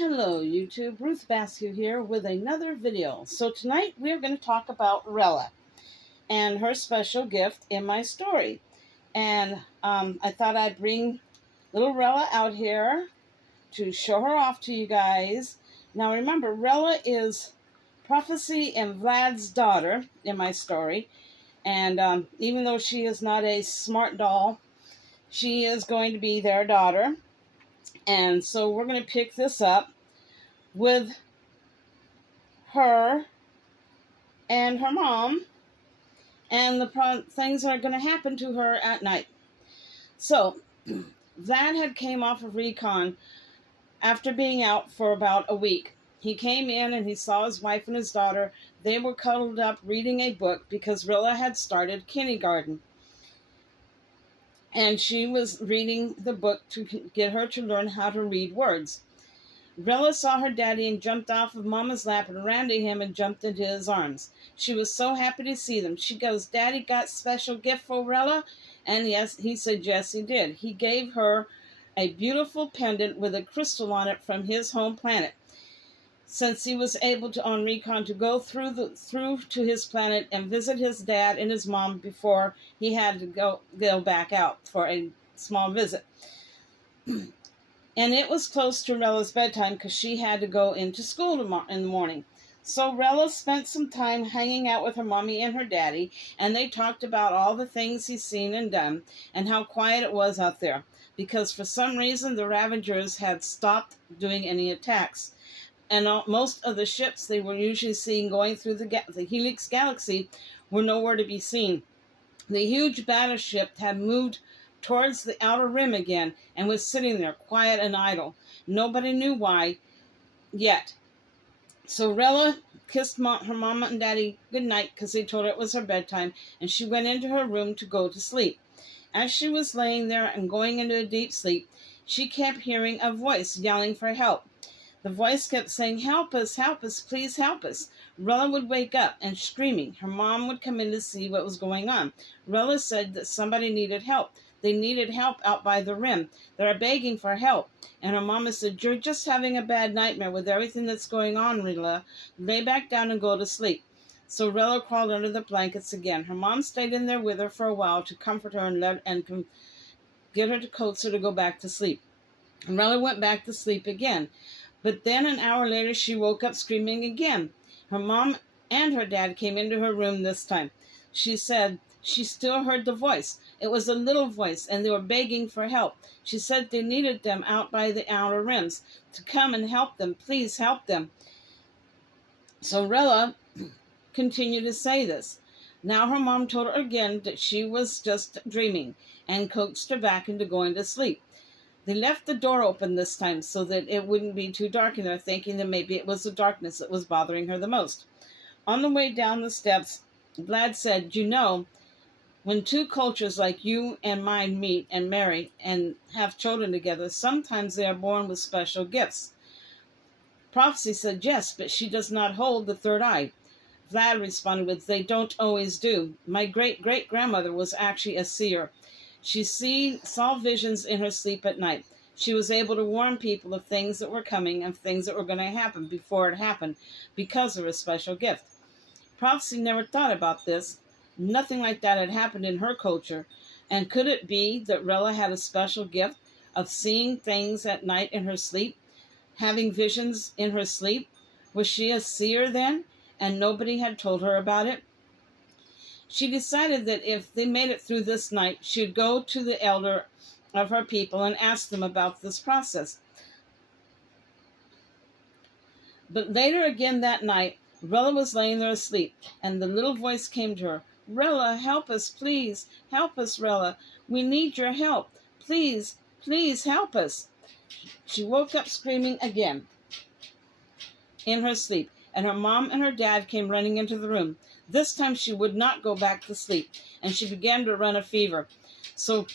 Hello YouTube, Ruth Basque here with another video. So tonight we are going to talk about Rella and her special gift in my story. And I thought I'd bring little Rella out here to show her off to you guys. Now remember, Rella is Prophecy and Vlad's daughter in my story. And even though she is not a smart doll, she is going to be their daughter. And so we're going to pick this up with her and her mom and the things that are going to happen to her at night. So Vlad had came off of recon after being out for about a week. He came in and he saw his wife and his daughter. They were cuddled up reading a book because Rilla had started kindergarten. And she was reading the book to get her to learn how to read words. Rilla saw her daddy and jumped off of Mama's lap and ran to him and jumped into his arms. She was so happy to see them. She goes, "Daddy got special gift for Rilla?" And yes, he said yes, he did. He gave her a beautiful pendant with a crystal on it from his home planet. Since he was able to, on recon, to go through to his planet and visit his dad and his mom before he had to go back out for a small visit. And it was close to Rella's bedtime because she had to go into school in the morning. So Rella spent some time hanging out with her mommy and her daddy, and they talked about all the things he's seen and done and how quiet it was out there because for some reason the Ravagers had stopped doing any attacks. And most of the ships they were usually seeing going through the Helix Galaxy were nowhere to be seen. The huge battleship had moved towards the outer rim again and was sitting there quiet and idle. Nobody knew why yet. So Rella kissed her mama and daddy goodnight because they told her it was her bedtime, and she went into her room to go to sleep. As she was laying there and going into a deep sleep, she kept hearing a voice yelling for help. The voice kept saying, help us, please help us." Rella would wake up and screaming. Her mom would come in to see what was going on. Rella said that somebody needed help. They needed help out by the rim. They're begging for help. And her mama said, "You're just having a bad nightmare with everything that's going on, Rella. Lay back down and go to sleep." So Rella crawled under the blankets again. Her mom stayed in there with her for a while to comfort her and get her to coax her to go back to sleep. And Rella went back to sleep again. But then an hour later, she woke up screaming again. Her mom and her dad came into her room this time. She said she still heard the voice. It was a little voice, and they were begging for help. She said they needed them out by the outer rims to come and help them. Please help them. So Rella continued to say this. Now her mom told her again that she was just dreaming and coaxed her back into going to sleep. They left the door open this time so that it wouldn't be too dark in there, thinking that maybe it was the darkness that was bothering her the most. On the way down the steps, Vlad said, "You know, when two cultures like you and mine meet and marry and have children together, sometimes they are born with special gifts." Prophecy said, "Yes, but she does not hold the third eye." Vlad responded with, "They don't always do. My great-great-grandmother was actually a seer. She saw visions in her sleep at night. She was able to warn people of things that were coming and things that were going to happen before it happened because of her special gift." Prophecy never thought about this. Nothing like that had happened in her culture. And could it be that Rella had a special gift of seeing things at night in her sleep, having visions in her sleep? Was she a seer then, and nobody had told her about it? She decided that if they made it through this night, she would go to the elder of her people and ask them about this process. But later again that night, Rella was laying there asleep, and the little voice came to her. "Rella, help us, please. Help us, Rella. We need your help. Please, please help us." She woke up screaming again in her sleep, and her mom and her dad came running into the room. This time she would not go back to sleep, and she began to run a fever. So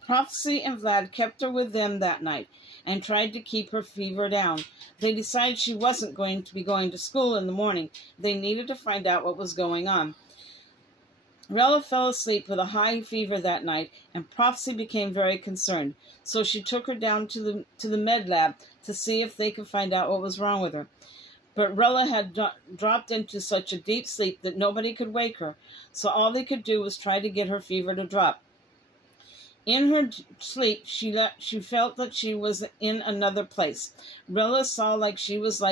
Prophecy and Vlad kept her with them that night and tried to keep her fever down. They decided she wasn't going to be going to school in the morning. They needed to find out what was going on. Rella fell asleep with a high fever that night, and Prophecy became very concerned. So she took her down to the med lab to see if they could find out what was wrong with her. But Rella had dropped into such a deep sleep that nobody could wake her, so all they could do was try to get her fever to drop. In her sleep, she felt that she was in another place. Rella saw like she was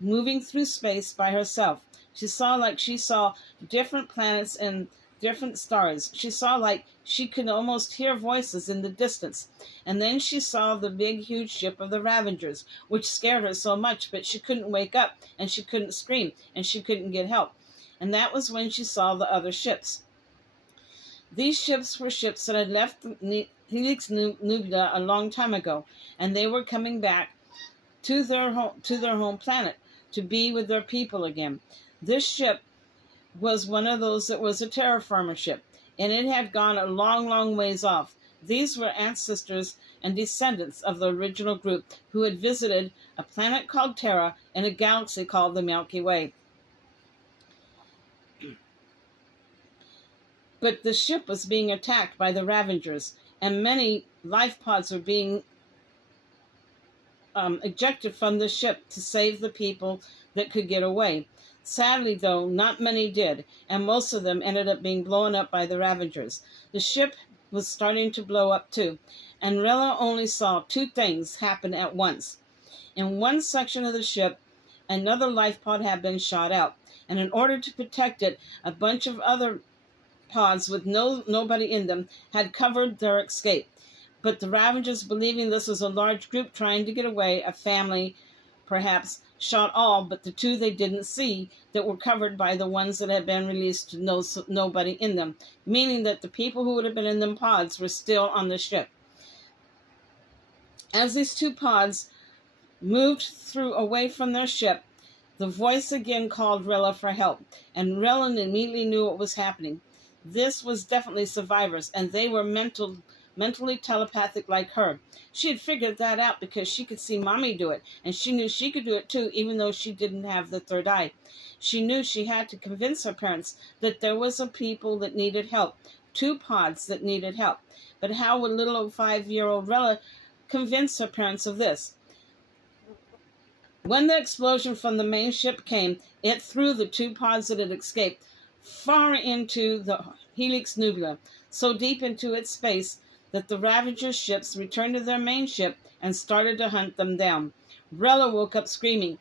moving through space by herself. She saw different planets and different stars. She saw like she could almost hear voices in the distance. And then she saw the big, huge ship of the Ravengers, which scared her so much, but she couldn't wake up, and she couldn't scream, and she couldn't get help. And that was when she saw the other ships. These ships were ships that had left Helix Nubula a long time ago, and they were coming back to their home planet to be with their people again. This ship was one of those that was a terraformer ship, and it had gone a long, long ways off. These were ancestors and descendants of the original group who had visited a planet called Terra in a galaxy called the Milky Way. But the ship was being attacked by the Ravengers, and many life pods were being ejected from the ship to save the people that could get away. Sadly, though, not many did, and most of them ended up being blown up by the Ravengers. The ship was starting to blow up too, and Rella only saw two things happen at once. In one section of the ship, another life pod had been shot out, and in order to protect it, a bunch of other pods with nobody in them had covered their escape. But the Ravengers, believing this was a large group trying to get away, a family perhaps, shot all but the two they didn't see that were covered by the ones that had been released to nobody in them, meaning that the people who would have been in them pods were still on the ship. As these two pods moved away from their ship, the voice again called Rella for help, and Rella immediately knew what was happening. This was definitely survivors, and they were mentally telepathic like her. She had figured that out because she could see Mommy do it, and she knew she could do it too, even though she didn't have the third eye. She knew she had to convince her parents that there was a people that needed help, two pods that needed help. But how would little 5-year-old Rella convince her parents of this? When the explosion from the main ship came, it threw the two pods that had escaped far into the Helix Nubula, so deep into its space that the Ravager ships returned to their main ship and started to hunt them down. Rella woke up screaming,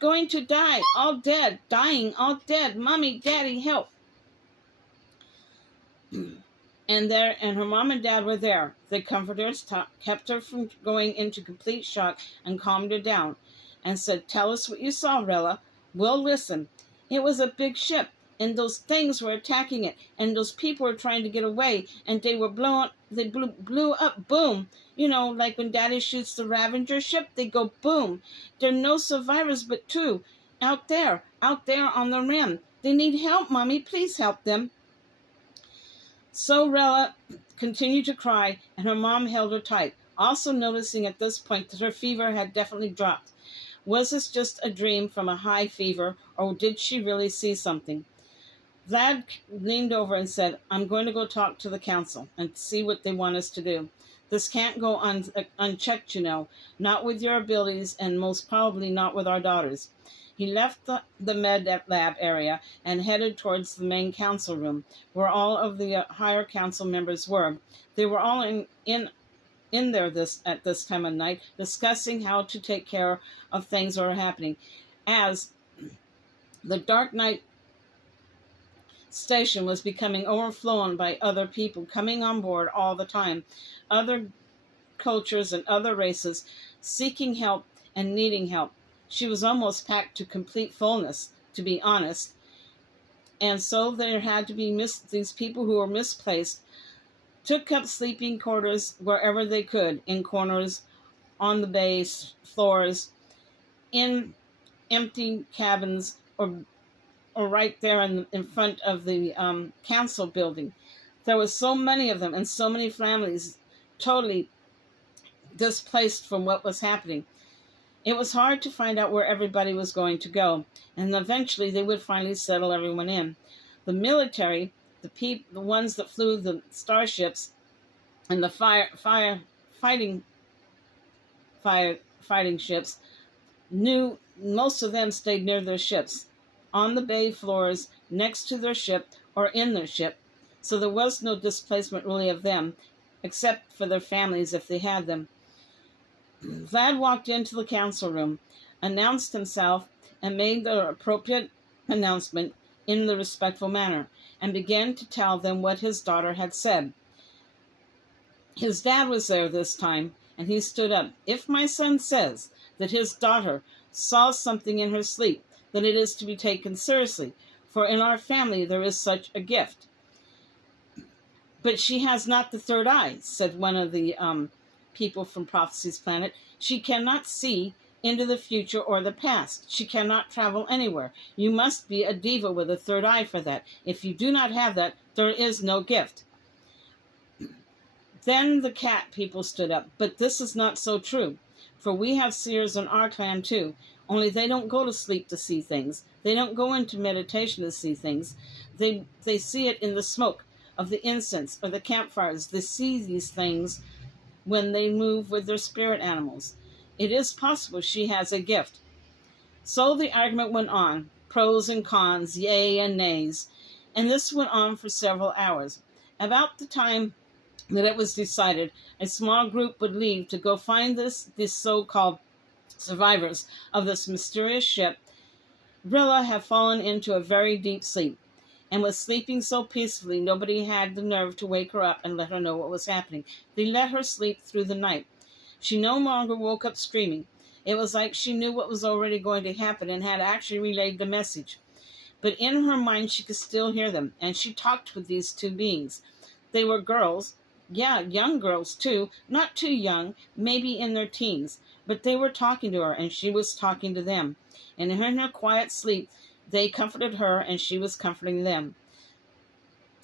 "Going to die, all dead, dying, all dead, Mommy, Daddy, help." And her mom and dad were there. They comforted her, kept her from going into complete shock, and calmed her down, and said, "Tell us what you saw, Rella. We'll listen. It was a big ship, and those things were attacking it, and those people were trying to get away, and they were blew up, boom. You know, like when Daddy shoots the Ravager ship, they go boom. There are no survivors but two, out there on the rim. They need help, Mommy, please help them." So Rella continued to cry, and her mom held her tight, also noticing at this point that her fever had definitely dropped. Was this just a dream from a high fever, or did she really see something? Vlad leaned over and said, "I'm going to go talk to the council and see what they want us to do. This can't go unchecked, you know, not with your abilities and most probably not with our daughters." He left the med lab area and headed towards the main council room, where all of the higher council members were. They were all in there at this time of night, discussing how to take care of things that are happening. As the Dark Knight station was becoming overflown by other people coming on board all the time, other cultures and other races seeking help and needing help. She was almost packed to complete fullness, to be honest. And so there had to be these people who were misplaced, took up sleeping quarters wherever they could, in corners, on the base floors, in empty cabins, or right there in front of the council building. There were so many of them and so many families totally displaced from what was happening. It was hard to find out where everybody was going to go, and eventually they would finally settle everyone in. The military the ones that flew the starships and the fighting ships, knew most of them stayed near their ships, on the bay floors, next to their ship, or in their ship. So there was no displacement really of them, except for their families if they had them. Vlad walked into the council room, announced himself, and made the appropriate announcement in the respectful manner, and began to tell them what his daughter had said. His dad was there this time, and he stood up. "If my son says that his daughter saw something in her sleep, then it is to be taken seriously, for in our family there is such a gift." "But she has not the third eye," said one of the people from Prophecy's planet. "She cannot see into the future or the past. She cannot travel anywhere. You must be a diva with a third eye for that. If you do not have that, there is no gift." Then the cat people stood up. "But this is not so true, for we have seers in our clan too, only they don't go to sleep to see things. They don't go into meditation to see things. They see it in the smoke of the incense or the campfires. They see these things when they move with their spirit animals. It is possible she has a gift." So the argument went on, pros and cons, yea and nays, and this went on for several hours. About the time that it was decided, a small group would leave to go find these so-called survivors of this mysterious ship. Rilla had fallen into a very deep sleep, and was sleeping so peacefully nobody had the nerve to wake her up and let her know what was happening. They let her sleep through the night. She no longer woke up screaming. It was like she knew what was already going to happen and had actually relayed the message. But in her mind she could still hear them, and she talked with these two beings. They were girls, young girls too, not too young, maybe in their teens, but they were talking to her and she was talking to them. And in her quiet sleep, they comforted her, and she was comforting them.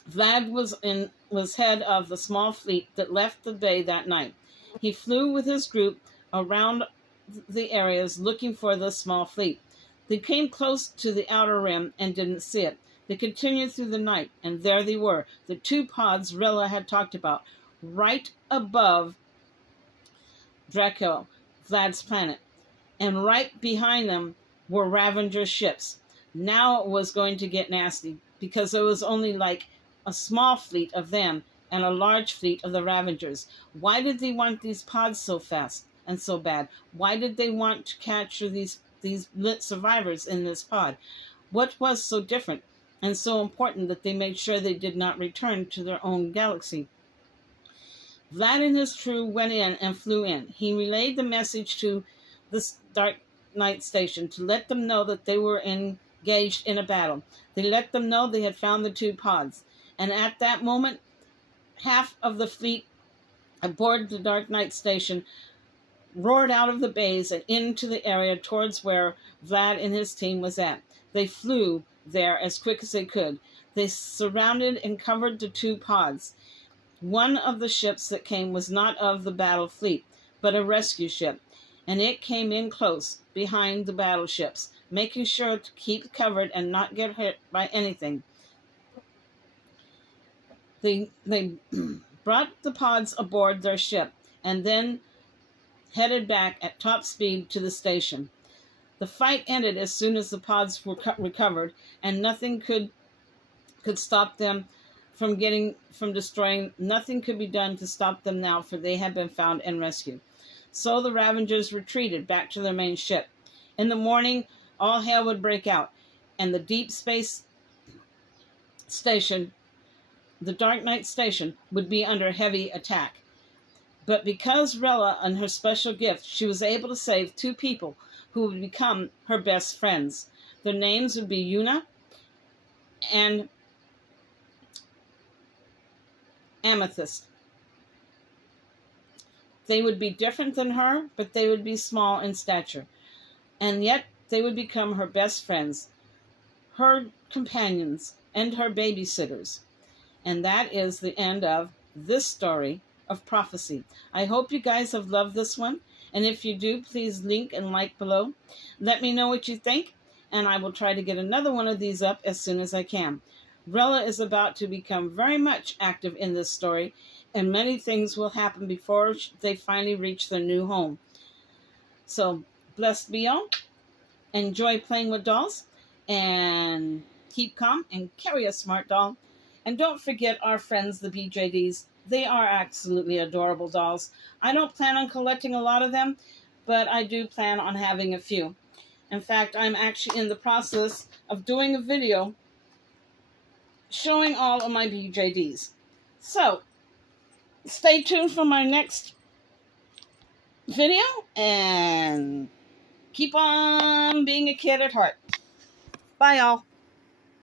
Vlad was head of the small fleet that left the bay that night. He flew with his group around the areas looking for the small fleet. They came close to the outer rim and didn't see it. They continued through the night, and there they were, the two pods Rilla had talked about, right above Draco, Vlad's planet. And right behind them were Ravager ships. Now it was going to get nasty, because there was only like a small fleet of them and a large fleet of the Ravagers. Why did they want these pods so fast and so bad? Why did they want to capture these lit survivors in this pod? What was so different and so important that they made sure they did not return to their own galaxy? Vlad and his crew went in and flew in. He relayed the message to the Dark Knight Station to let them know that they were engaged in a battle. They let them know they had found the two pods. And at that moment, half of the fleet aboard the Dark Knight Station roared out of the bays and into the area towards where Vlad and his team was at. They flew there as quick as they could. They surrounded and covered the two pods. One of the ships that came was not of the battle fleet, but a rescue ship, and it came in close behind the battleships, making sure to keep covered and not get hit by anything. They brought the pods aboard their ship and then headed back at top speed to the station. The fight ended as soon as the pods were recovered, and nothing could stop them from destroying. Nothing could be done to stop them now, for they had been found and rescued. So the Ravagers retreated back to their main ship. In the morning, all hell would break out, and the Deep Space Station, the Dark Knight Station, would be under heavy attack. But because Rilla and her special gift, she was able to save two people who would become her best friends. Their names would be Yuna and Amethyst. They would be different than her, but they would be small in stature. And yet they would become her best friends, her companions, and her babysitters. And that is the end of this story of prophecy. I hope you guys have loved this one. And if you do, please link and like below. Let me know what you think, and I will try to get another one of these up as soon as I can. Rella is about to become very much active in this story, and many things will happen before they finally reach their new home. So, blessed be all. Enjoy playing with dolls, and keep calm and carry a smart doll. And don't forget our friends, the BJDs. They are absolutely adorable dolls. I don't plan on collecting a lot of them, but I do plan on having a few. In fact, I'm actually in the process of doing a video showing all of my BJDs. So, stay tuned for my next video, and keep on being a kid at heart. Bye, y'all.